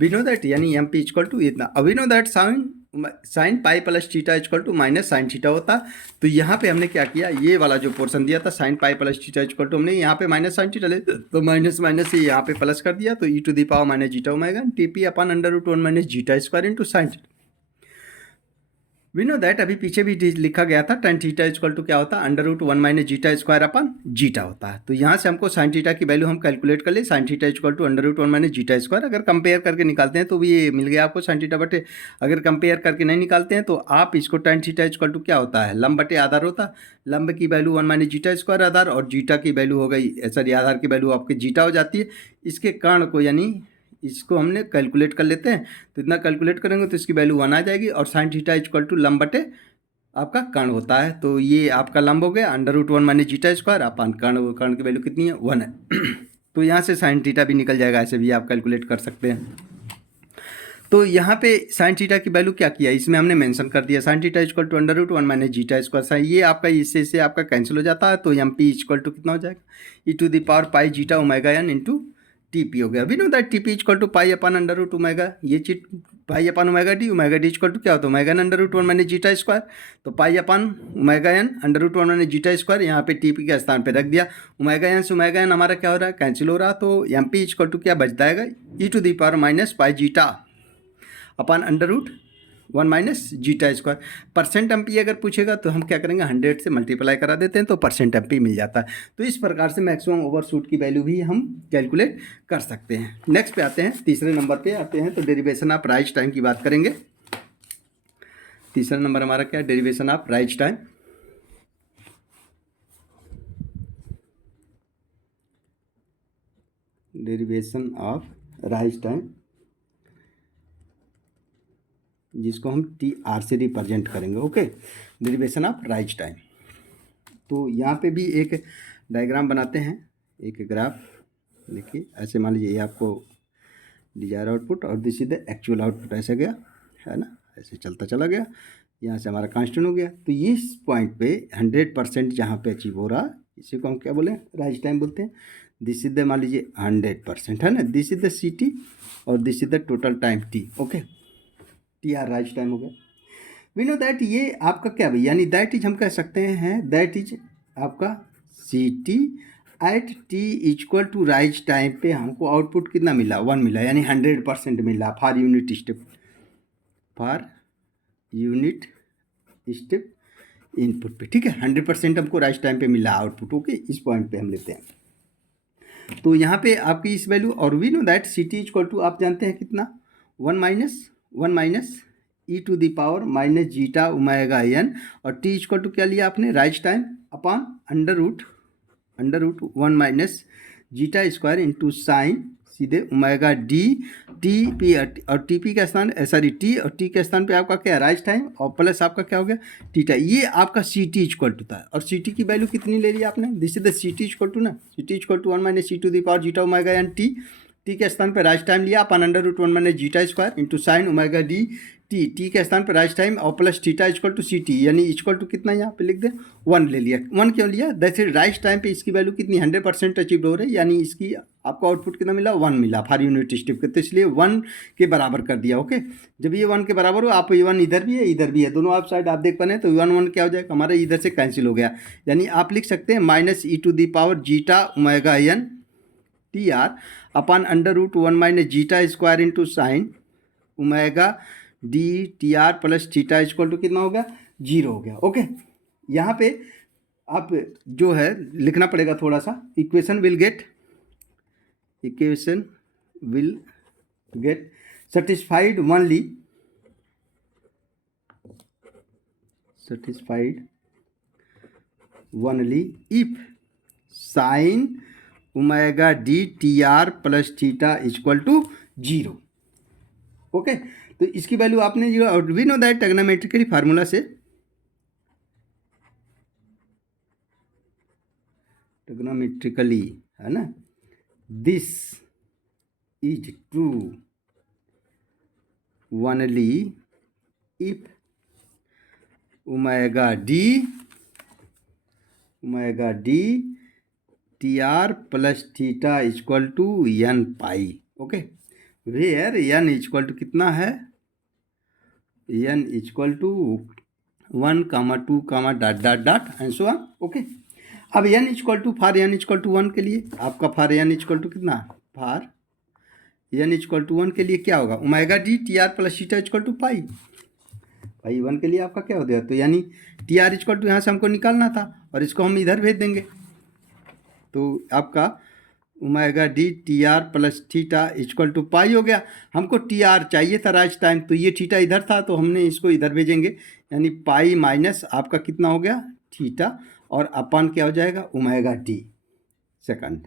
वी नो दैट, यानी एम पी इक्वल टू इतना। अब we know that sine sine pi plus theta equal to minus sine theta होता। तो यहाँ पे हमने क्या किया, ये वाला जो पोर्शन दिया था sine pi plus theta equal to, हमने यहाँ पे माइनस साइन थीटा ले तो माइनस माइनस से यहाँ पे प्लस कर दिया, तो e to the power minus zeta omega t P upon under root 1 minus zeta square into sine theta. We know that अभी पीछे भी लिखा गया था tan थीटा इक्वल टू क्या होता है, under root 1 minus zeta square upon zeta होता है। तो यहाँ से हमको साइन थीटा की वैल्यू हम कैलकुलेट कर ले, sine theta equal to under root 1 minus zeta square. अगर कंपेयर करके निकालते हैं तो भी ये मिल गया आपको साइन थीटा बटे। अगर कंपेयर करके नहीं निकालते हैं तो आप इसको tan थीटा इक्वल टू क्या होता है, लंब बटे आधार होता है। लंब की वैल्यू 1 माइनस जीटा स्क्वायर आधार, और जीटा की वैल्यू हो गई, सॉरी आधार की वैल्यू आपके जीटा हो जाती है। इसके कर्ण को यानी इसको हमने कैलकुलेट कर लेते हैं, तो इतना कैलकुलेट करेंगे तो इसकी वैल्यू 1 आ जाएगी, और साइन थीटा इक्वल टू लंब बटे आपका कर्ण होता है। तो ये आपका लंब हो गया under root 1 minus zeta square, अपन कर्ण की वैल्यू कितनी है, 1 है। तो यहाँ से साइन थीटा भी निकल जाएगा, ऐसे भी आप कैलकुलेट कर सकते हैं। तो यहाँ पे साइन थीटा की वैल्यू क्या किया, इसमें हमने मेंशन कर दिया sine theta equal to under root 1 minus zeta square. ये आपका इससे आपका कैंसिल हो जाता है, तो एम पी इक्वल टू कितना हो जाएगा, e to the power pi zeta omega N into T p हो गया। We know that t P equal to pi upon under root omega, ये चीज pi upon omega D equal to क्या होता है, omega N under root 1 minus zeta square. तो pi upon omega N under root 1 minus zeta square, यहाँ पे टी पी के स्थान पे रख दिया। ओमेगा एन से ओमेगा एन हमारा क्या हो रहा है, कैंसिल हो रहा। तो एम पी इक्वल टू क्या बचता है, e to the power minus pi zeta upon under root 1 minus zeta square. Percent M p अगर पूछेगा तो हम क्या करेंगे, 100 से मल्टीप्लाई करा देते हैं तो परसेंट एम पी मिल जाता है। तो इस प्रकार से मैक्सिमम ओवरशूट की वैल्यू भी हम कैलकुलेट कर सकते हैं। नेक्स्ट पे आते हैं, तीसरे नंबर पे आते हैं, तो डेरिवेशन ऑफ राइज टाइम की बात करेंगे। तीसरा नंबर हमारा क्या है, derivation of rise time. Derivation of rise time, जिसको हम टी आर से रिप्रेजेंट करेंगे। Okay, derivation of rise time. तो यहाँ पे भी एक डायग्राम बनाते हैं, एक ग्राफ। देखिए ऐसे मान लीजिए ये आपको डिजायर आउटपुट और this is the actual output, ऐसे गया है ना, ऐसे चलता चला गया, यहाँ से हमारा कांस्टेंट हो गया। तो इस पॉइंट पे 100% जहाँ पे अचीव हो रहा, इसी को हम क्या बोले, राइज टाइम बोलते हैं। दिस इज द मान लीजिए 100% है ना, this is the C T और this is the total time t. Okay, t r rise time हो गया। वी नो दैट ये आपका क्या भाई, यानी दैट इज हम कह सकते हैं, दैट इज आपका C T at T equal to rise time पे हमको आउटपुट कितना मिला, 1 मिला, यानी 100% मिला for unit step, for unit step input पे। ठीक है, 100% हमको राइज टाइम पे मिला आउटपुट। ओके, इस पॉइंट पे हम लेते हैं। तो यहाँ पे आपकी इस वैल्यू, और we know that C T equal to आप जानते हैं कितना, 1 minus E to the power minus zeta omega N, और टी इक्वल टू क्या लिया आपने, rise time upon under root 1 minus zeta square into sine सीधे ओमेगा डी टी पी, और टी पी का स्थान, सॉरी टी और टी के स्थान पे आपका क्या है, राइज टाइम, और प्लस आपका क्या हो गया टीटा। ये आपका सी टी इक्वल टू था, और सी टी की वैल्यू कितनी ले ली आपने, this is the C T equal to ना, C T equal to 1 minus C to the power zeta omega N t, t के स्थान पर राइज टाइम लिया upon under root 1 minus zeta square into sine omega D t, t के स्थान पर राइज टाइम और plus theta equal to C t, यानी इक्वल टू कितना यहाँ पे लिख दे, 1 ले लिया। 1 क्यों लिया, दैट्स इट, राइज टाइम पे इसकी वैल्यू कितनी, 100% अचीव हो रही है, यानी इसकी आपको आउटपुट कितना मिला, 1 मिला फॉर यूनिट स्टेप के, तो इसलिए 1 के बराबर कर दिया। ओके, जब ये 1 के बराबर हो, आप ये 1 इधर भी है इधर भी है, दोनों आप साइड आप देख पा रहे हैं, तो 1 क्या हो जाएगा हमारा, इधर से कैंसिल हो गया, यानी आप लिख सकते हैं minus E to the power zeta omega N T R upon under root 1 minus zeta square into sine omega D T R plus theta equal to कितना हो गया, 0 हो गया। ओके, यहाँ पे आप जो है लिखना पड़ेगा थोड़ा सा, equation will get satisfied only if sin omega D T R plus theta equal to 0। Okay, तो इसकी वैल्यू आपने जो, we know that trigonometrically formula से, ट्रिग्नोमेट्रिकली है ना, this is true only if omega D T R plus theta equal to N pi. Okay, where N equal to कितना है, n equal to 1, 2, dot dot dot and so on. Okay, अब n equal to for n equal to 1 के लिए आपका फॉर n इक्वल टू कितना, फॉर n इक्वल टू 1 के लिए क्या होगा, omega D T R plus theta equal to pi. Pi 1 के लिए आपका क्या हो गया, तो यानी टी आर इक्वल टू यहाँ से हमको निकालना था और इसको हम इधर भेज देंगे, तो आपका omega D T R plus theta equal to pi हो गया। हमको टी आर चाहिए था राइट टाइम, तो ये थीटा इधर था तो हमने इसको इधर भेजेंगे, यानी पाई माइनस आपका कितना हो गया थीटा, और अपन क्या हो जाएगा omega D second.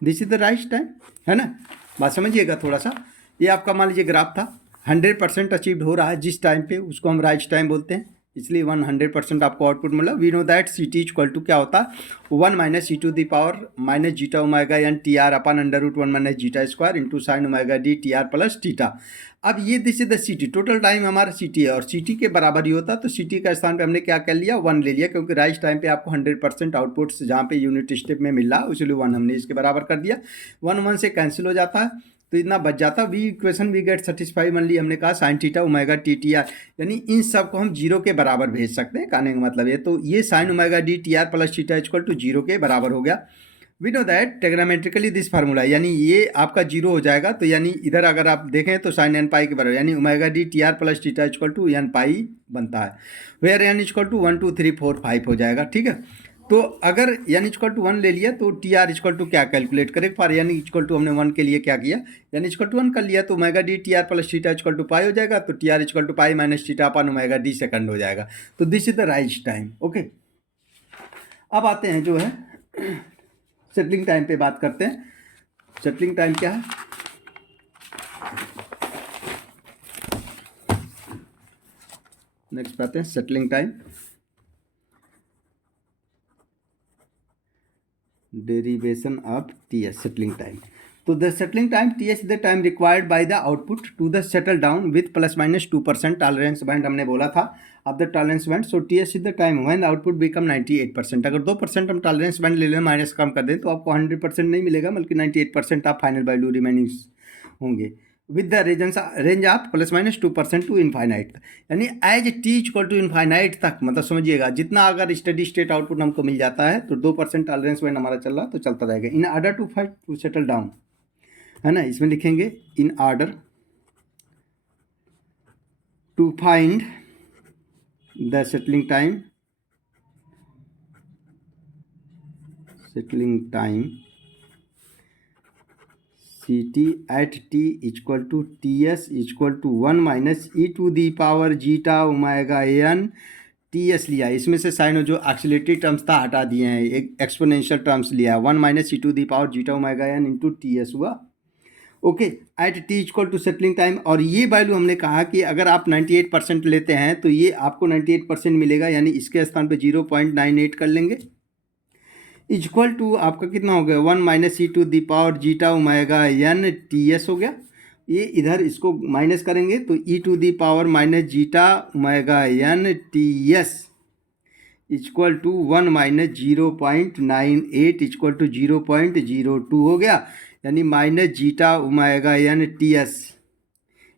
This is the right time, है ना। बात समझिएगा थोड़ा सा। ये आपका मान लीजिए ग्राफ था, 100% अचीव्ड हो रहा है जिस टाइम पे, उसको हम राइट टाइम बोलते हैं, इसलिए 100% आपको आउटपुट मिला। We know that C T equal to क्या होता है 1 minus E to the power minus zeta omega N T R upon under root 1 minus zeta square into sine omega D T R plus theta. अब ये this is the C T, total time हमारा सी टी है और सी टी के बराबर ही होता, तो सी टी का स्थान पे हमने क्या कर लिया 1 ले लिया, क्योंकि राइट टाइम पे आपको 100% आउटपुट जहाँ पे यूनिट स्टेप में मिल रहा है इसलिए 1 हमने इसके बराबर कर दिया। 1 से कैंसिल हो जाता है तो इतना बच जाता, we equation we get satisfy ली हमने कहा sine theta omega t t r, यानी इन सब को हम जीरो के बराबर भेज सकते हैं, कहने का मतलब ये। तो ये sine omega D T R plus theta equal to zero के बराबर हो गया। We know that trigonometrically this formula, यानी ये आपका जीरो हो जाएगा, तो यानी इधर अगर आप देखें तो साइन एन पाई के बराबर, यानी omega D T R plus theta equal to N pi बनता है, वेयर एन इक्वल टू 1 2 3 4 5 हो जाएगा, ठीक है। तो अगर n इक्वल टू 1 ले लिया तो टी आर इक्वल टू क्या कैलकुलेट करें, फॉर n इक्वल टू हमने 1 के लिए क्या किया, n इक्वल टू 1 कर लिया, तो omega D T R plus theta equal to pi हो जाएगा, तो t are equal to pi minus theta upon omega D second हो जाएगा। तो this is the right time. Okay, अब आते हैं जो है सेटलिंग टाइम पे बात करते हैं। सेटलिंग टाइम क्या है, नेक्स्ट बात है settling time, derivation of TS settling time. So the settling time TS is the time required by the output to the settle down with plus minus 2% tolerance band हमने बोला था of the tolerance band. So TS is the time when the output become 98%. अगर 2% हम tolerance band ले लें माइनस कम कर दें तो आपको 100% नहीं मिलेगा, बल्कि 98% आप फाइनल वैल्यू रिमेनिंग होंगे with the range of plus minus 2% to infinite, यानी as t equal to infinite तक, मतलब समझिएगा जितना अगर स्टडी स्टेट आउटपुट हमको मिल जाता है तो 2% टॉलरेंस बैंड हमारा चल रहा तो चलता रहेगा। In order to fight to settle down, है ना, इसमें लिखेंगे in order to find the settling time C T at T equal to T S equal to 1 minus E to the power zeta omega N T S लिया, इसमें से साइन जो एक्सीलरेटरी टर्म्स था हटा दिए हैं, एक एक्सपोनेंशियल टर्म्स लिया, 1 minus E to the power zeta omega N into t s हुआ। Okay, at T equal to settling time, और ये वैल्यू हमने कहा कि अगर आप 98% लेते हैं तो ये आपको 98% मिलेगा, यानी इसके स्थान पे 0.98 कर लेंगे, इक्वल टू आपका कितना हो गया 1 minus E to the power zeta omega N T S हो गया। ये इधर इसको माइनस करेंगे तो e to the power minus zeta omega N T S equal to 1 minus 0.98 equal to 0.02 हो गया, यानी minus zeta omega N T S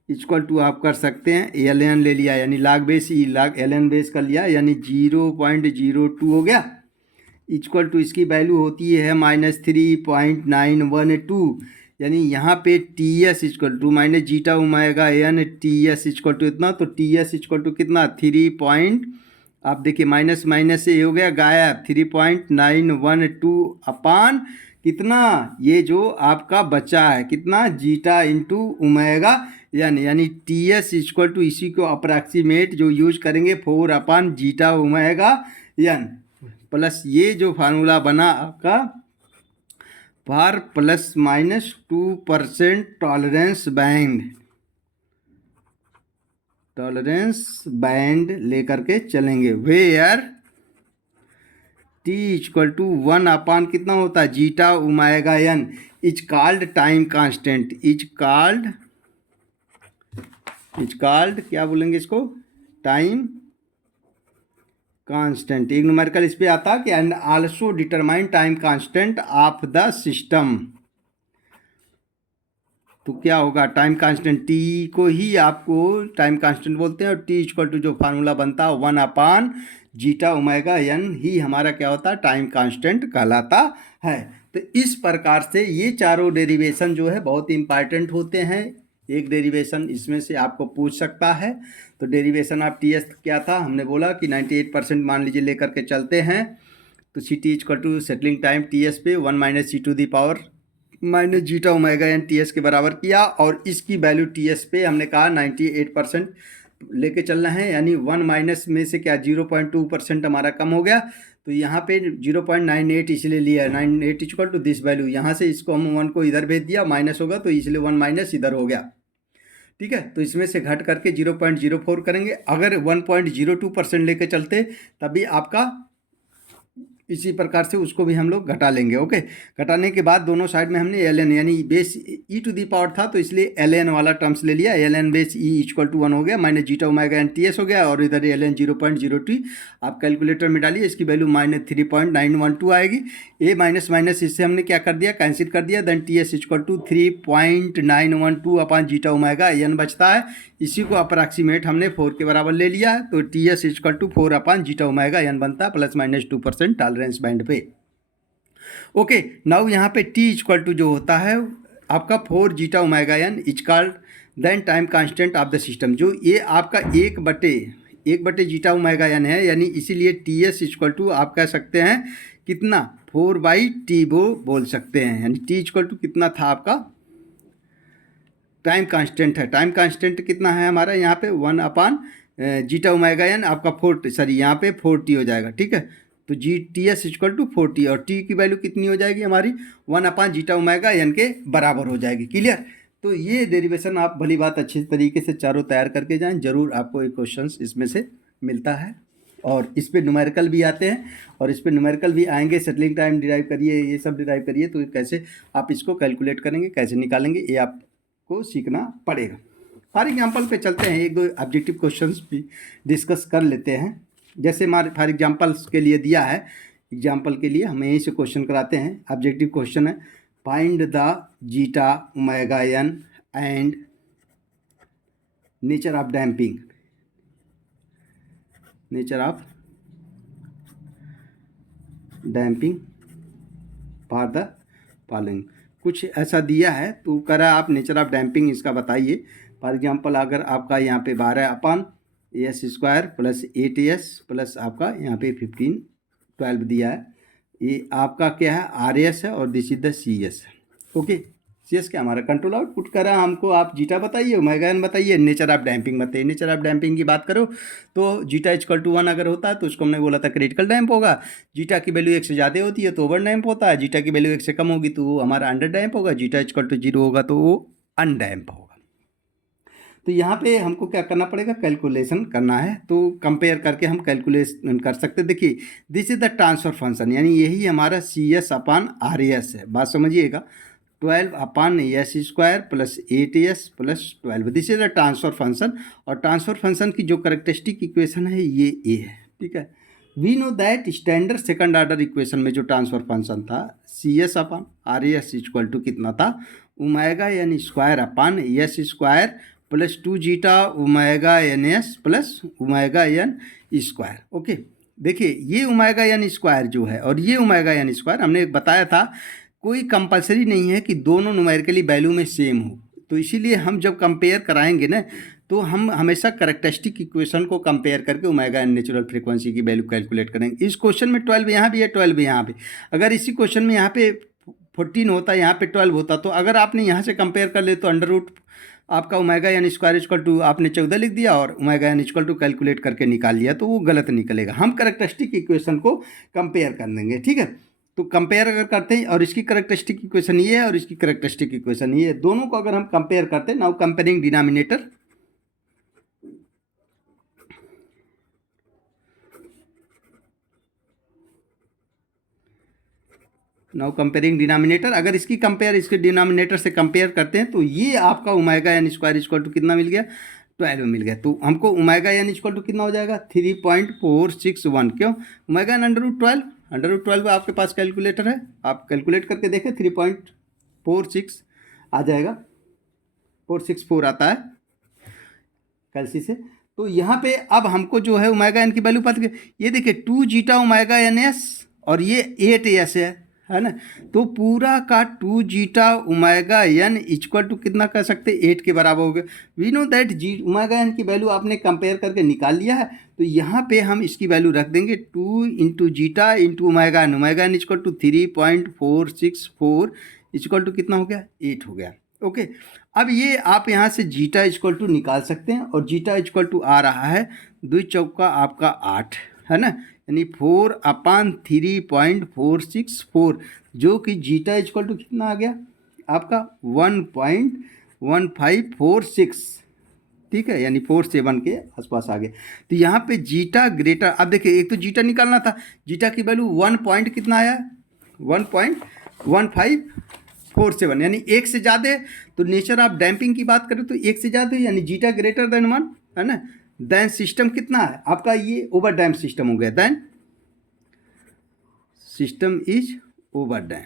equal to आप कर सकते हैं एल एन ले लिया, यानी लाग बेस ई लाग एल एन बेस कर लिया, यानी 0.02 हो गया, इक्वल टू इसकी वैल्यू होती है माइनस 3.912, यानी यहाँ पे T S equal to minus zeta omega N T S equal to इतना, तो टी एस इक्वल टू कितना 3 आप देखिए माइनस माइनस से हो गया गायब, 3.912 अपान कितना, ये जो आपका बचा है कितना जीटा इंटू ओमेगा एन, यानी टी एस इक्वल टू इसी को अप्रॉक्सीमेट जो यूज करेंगे 4 upon zeta omega N plus ये जो फार्मूला बना आपका for plus minus 2% tolerance band लेकर के चलेंगे, where T equal to 1 upon कितना होता है zeta omega N is called time constant, is called क्या बोलेंगे इसको, टाइम कांस्टेंट। एक न्यूमेरिकल इस पे आता कि and also determine time constant of the system, तो क्या होगा, टाइम कांस्टेंट टी को ही आपको टाइम कांस्टेंट बोलते हैं, और टी इक्वल टू जो फार्मूला बनता है 1 जीटा ओमेगा एन ही हमारा क्या होता है, टाइम कांस्टेंट कहलाता है। तो इस प्रकार से ये चारों डेरिवेशन जो है बहुत इंपॉर्टेंट होते हैं। एक डेरिवेशन इसमें से आपको पूछ सकता है। तो डेरिवेशन ऑफ टी एस क्या था, हमने बोला कि 98% मान लीजिए लेकर के चलते हैं, तो C T equal to settling time T S पे 1 minus C to the power minus zeta omega N T S के बराबर किया, और इसकी वैल्यू टी एस पे हमने कहा 98% लेके चलना है, यानी 1 माइनस में से क्या 0.2% हमारा कम हो गया, तो यहाँ पे 0.98 इसलिए लिया है, 98 इक्वल टू दिस वैल्यू, यहाँ से इसको हम 1 को इधर भेज दिया, माइनस होगा तो इसलिए 1 माइनस इधर हो गया। ठीक है, तो इसमें से घट करके 0.04 करेंगे। अगर 1.02% लेके चलते तब भी आपका इसी प्रकार से उसको भी हम लोग घटा लेंगे। ओके, घटाने के बाद दोनों साइड में हमने एल एन यानी base E to the power था तो इसलिए एल एन वाला टर्म्स ले लिया, L N base E equal to 1 हो गया, minus zeta omega N T S हो गया, और इधर एल एन 0.02 आप कैलकुलेटर में डालिए, इसकी वैल्यू माइनस 3.912 आएगी। ए माइनस माइनस इससे हमने क्या कर दिया, कैंसिल कर दिया, then T S equal to 3.912 upon zeta omega N बचता है, इसी को अप्रॉक्सीमेट हमने 4 के बराबर ले लिया है, तो T S equal to 4 upon zeta omega N बनता है प्लस माइनस 2% टॉलरेंस बैंड पे। ओके, नाउ यहाँ पे टी इक्वल टू जो होता है आपका 4 zeta omega N is called then time constant of the system, जो ये आपका एक बटे जीटा ओमेगा एन है, यानी इसीलिए टी एस इक्वल टू आप कह सकते हैं कितना 4/t वो बोल सकते हैं, यानी टी इक्वल टू कितना था आपका टाइम कांस्टेंट है, टाइम कांस्टेंट कितना है हमारा यहाँ पे 1 अपान जीटा ओमेगा एन आपका 4 यहाँ पे 4t हो जाएगा। ठीक है, तो G T S equal to 4t, और टी की वैल्यू कितनी हो जाएगी हमारी 1 अपान जीटा ओमेगा एन के बराबर हो जाएगी। क्लियर, तो ये डेरिवेशन आप भली बात अच्छे तरीके से चारों तैयार करके जाएं, जरूर आपको एक क्वेश्चन इसमें से मिलता है, और इस पे न्यूमेरिकल भी आते हैं, और इस पे न्यूमेरिकल भी आएंगे, सेटलिंग टाइम डिराइव करिए, ये सब डिराइव करिए, तो कैसे आप इसको कैलकुलेट करेंगे, कैसे निकालेंगे, ये आपको सीखना पड़ेगा। फॉर एग्जांपल पे चलते हैं, एक दो ऑब्जेक्टिव क्वेश्चंस भी डिस्कस कर लेते हैं। जैसे हमारे फॉर एग्जांपल्स के लिए दिया है, एग्जांपल के लिए हम यहीं से क्वेश्चन कराते हैं। ऑब्जेक्टिव क्वेश्चन है, find the zeta omega N and nature of damping, nature of damping for the following, कुछ ऐसा दिया है तो कह रहा है आप नेचर ऑफ डैम्पिंग इसका बताइए। फॉर एग्जांपल अगर आपका यहाँ पे 12 upon S square plus 8s plus आपका यहाँ पे 12 दिया है, ये आपका क्या है आर एस है, और this is the C S. Okay, C S क्या हमारा कंट्रोल आउटपुट कर रहा है, हमको आप जीटा बताइए, ओमेगा एन बताइए, नेचर ऑफ डैम्पिंग बताइए। नेचर ऑफ डैम्पिंग की बात करो तो जीटा इक्वल टू 1 अगर होता है तो उसको हमने बोला था क्रिटिकल डैम्प होगा, जीटा की वैल्यू 1 से ज़्यादा होती है तो ओवर डैम्प होता है, जीटा की वैल्यू 1 से कम होगी तो वो हमारा अंडर डैम्प होगा, जीटा इक्वल टू 0 होगा तो वो अनडैम्प होगा। तो यहाँ पे हमको क्या करना पड़ेगा, कैलकुलेशन करना है, तो कंपेयर करके हम कैलकुलेशन कर सकते हैं। देखिए this is the transfer function, यानी यही हमारा c S upon R S है, बात समझिएगा, 12 upon S square plus 8s plus 12, this is the transfer function, और ट्रांसफर फंक्शन की जो करेक्टरिस्टिक इक्वेशन है ये ए है। ठीक है, we know that standard second order equation में जो ट्रांसफर फंक्शन था C S upon are S equal to कितना था, omega N square upon S square plus 2 zeta omega N S plus omega N square. Okay, देखिए ये ओमेगा एन स्क्वायर जो है और ये ओमेगा एन स्क्वायर हमने बताया था कोई कंपलसरी नहीं है कि दोनों न्यूमेरिकली वैल्यू में सेम हो, तो इसीलिए हम जब कंपेयर कराएंगे ना तो हम हमेशा करेक्टरिस्टिक इक्वेशन को कंपेयर करके ओमेगा एन नेचुरल फ्रीक्वेंसी की वैल्यू कैलकुलेट करेंगे। इस क्वेश्चन में 12 यहाँ भी है, 12 यहाँ पे, अगर इसी क्वेश्चन में यहाँ पे 14 होता, यहाँ पे 12 होता, तो अगर आपने यहाँ से कंपेयर कर ले तो अंडर रूट आपका omega N square equal to आपने 14 लिख दिया और omega N equal to calculate करके निकाल लिया, तो वो गलत निकलेगा। हम करेक्टरिस्टिक इक्वेशन को कंपेयर कर देंगे। ठीक है, तो कंपेयर अगर करते हैं और इसकी करेक्टरिस्टिक इक्वेशन ये है और इसकी करेक्टरिस्टिक इक्वेशन ये है, दोनों को अगर हम कंपेयर करते हैं, now comparing denominator, now comparing denominator, अगर इसकी कंपेयर इसके डिनोमिनेटर से कंपेयर करते हैं तो ये आपका omega N square equal to कितना मिल गया, 12 मिल गया। तो हमको ओमेगा एन इक्वल टू कितना हो जाएगा 3.461, क्यों ओमेगा एन अंडर रूट 12 आपके पास कैलकुलेटर है, आप कैलकुलेट करके देखें 3.46 आ जाएगा। 464 आता है कैलसी से। तो यहाँ पे अब हमको जो है ओमेगा एन की वैल्यू पता, ये देखिए 2 जीटा ओमेगा एन एस और ये 8 एस है ना। तो पूरा का 2 zeta omega N equal to कितना कर सकते हैं, 8 के बराबर हो गया। We know that G omega N की वैल्यू आपने कंपेयर करके निकाल लिया है, तो यहाँ पे हम इसकी वैल्यू रख देंगे 2 into zeta into omega N equal to 3.464 equal to कितना हो गया, 8 हो गया। ओके, अब ये आप यहाँ से जीटा इक्वल टू निकाल सकते हैं, और जीटा इक्वल टू आ रहा है 2 चौका आपका 8 है ना, यानी 4/3.464, जो कि जीटा इक्वल टू कितना आ गया आपका 1.1546, ठीक है, यानी 47 के आसपास आ गया। तो यहाँ पे जीटा ग्रेटर, अब देखिए एक तो जीटा निकालना था, जीटा की वैल्यू 1 पॉइंट कितना आया, 1.1547, यानी 1 से ज़्यादा है। तो नेचर ऑफ डैम्पिंग की बात करें तो 1 से ज़्यादा है, यानी जीटा ग्रेटर देन 1 है ना। देन सिस्टम कितना है आपका, ये ओवर डैम सिस्टम हो गया, then system is over damp.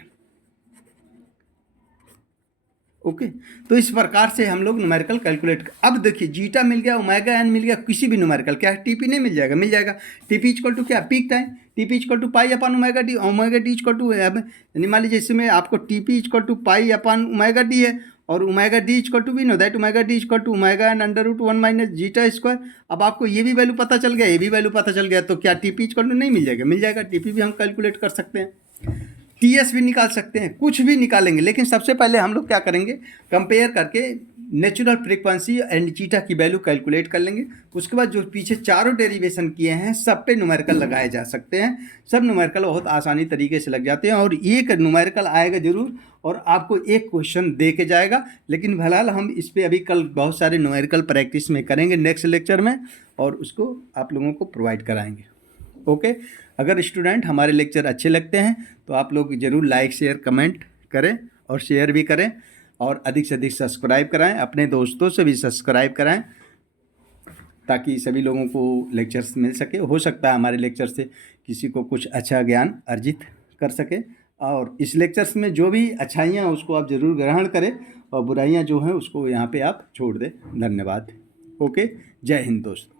Okay, तो इस प्रकार से हम लोग न्यूमेरिकल कैलकुलेट। अब देखिए जीटा मिल गया, ओमेगा एन मिल गया, किसी भी न्यूमेरिकल क्या टीपी नहीं मिल जाएगा, मिल जाएगा। टीपी इक्वल टू क्या, peak time, TP equal to pi upon omega D, omega D equal to, यानी मान लीजिए इसमें आपको TP equal to pi upon omega D है, और omega D equal to we know that omega D equal to omega N under root 1 minus zeta square. अब आपको ये भी वैल्यू पता चल गया, ये भी वैल्यू पता चल गया, तो क्या टीपी इक्वल टू नहीं मिल जाएगा, मिल जाएगा। टीपी भी हम कैलकुलेट कर सकते हैं, टीएस भी निकाल सकते हैं, कुछ भी निकालेंगे। लेकिन सबसे पहले हम लोग क्या करेंगे, कंपेयर करके नेचुरल फ्रीक्वेंसी एंड जीटा की वैल्यू कैलकुलेट कर लेंगे। उसके बाद जो पीछे चारों डेरिवेशन किए हैं सब पे न्यूमेरिकल लगाए जा सकते हैं। सब न्यूमेरिकल बहुत आसानी तरीके से लग जाते हैं, और एक न्यूमेरिकल आएगा जरूर, और आपको एक क्वेश्चन दे के जाएगा। लेकिन फिलहाल हम इस पर अभी कल बहुत सारे न्यूमेरिकल प्रैक्टिस में करेंगे नेक्स्ट लेक्चर में, और उसको आप लोगों को प्रोवाइड कराएंगे। ओके, अगर स्टूडेंट हमारे लेक्चर अच्छे लगते हैं तो आप लोग ज़रूर लाइक शेयर कमेंट करें, और शेयर भी करें, और अधिक से अधिक सब्सक्राइब कराएं, अपने दोस्तों से भी सब्सक्राइब कराएं, ताकि सभी लोगों को लेक्चर्स मिल सके। हो सकता है हमारे लेक्चर से किसी को कुछ अच्छा ज्ञान अर्जित कर सके, और इस लेक्चर्स में जो भी अच्छाइयाँ हैं उसको आप ज़रूर ग्रहण करें, और बुराइयाँ जो हैं उसको यहाँ पे आप छोड़ दें। धन्यवाद। ओके, जय हिंद दोस्तों।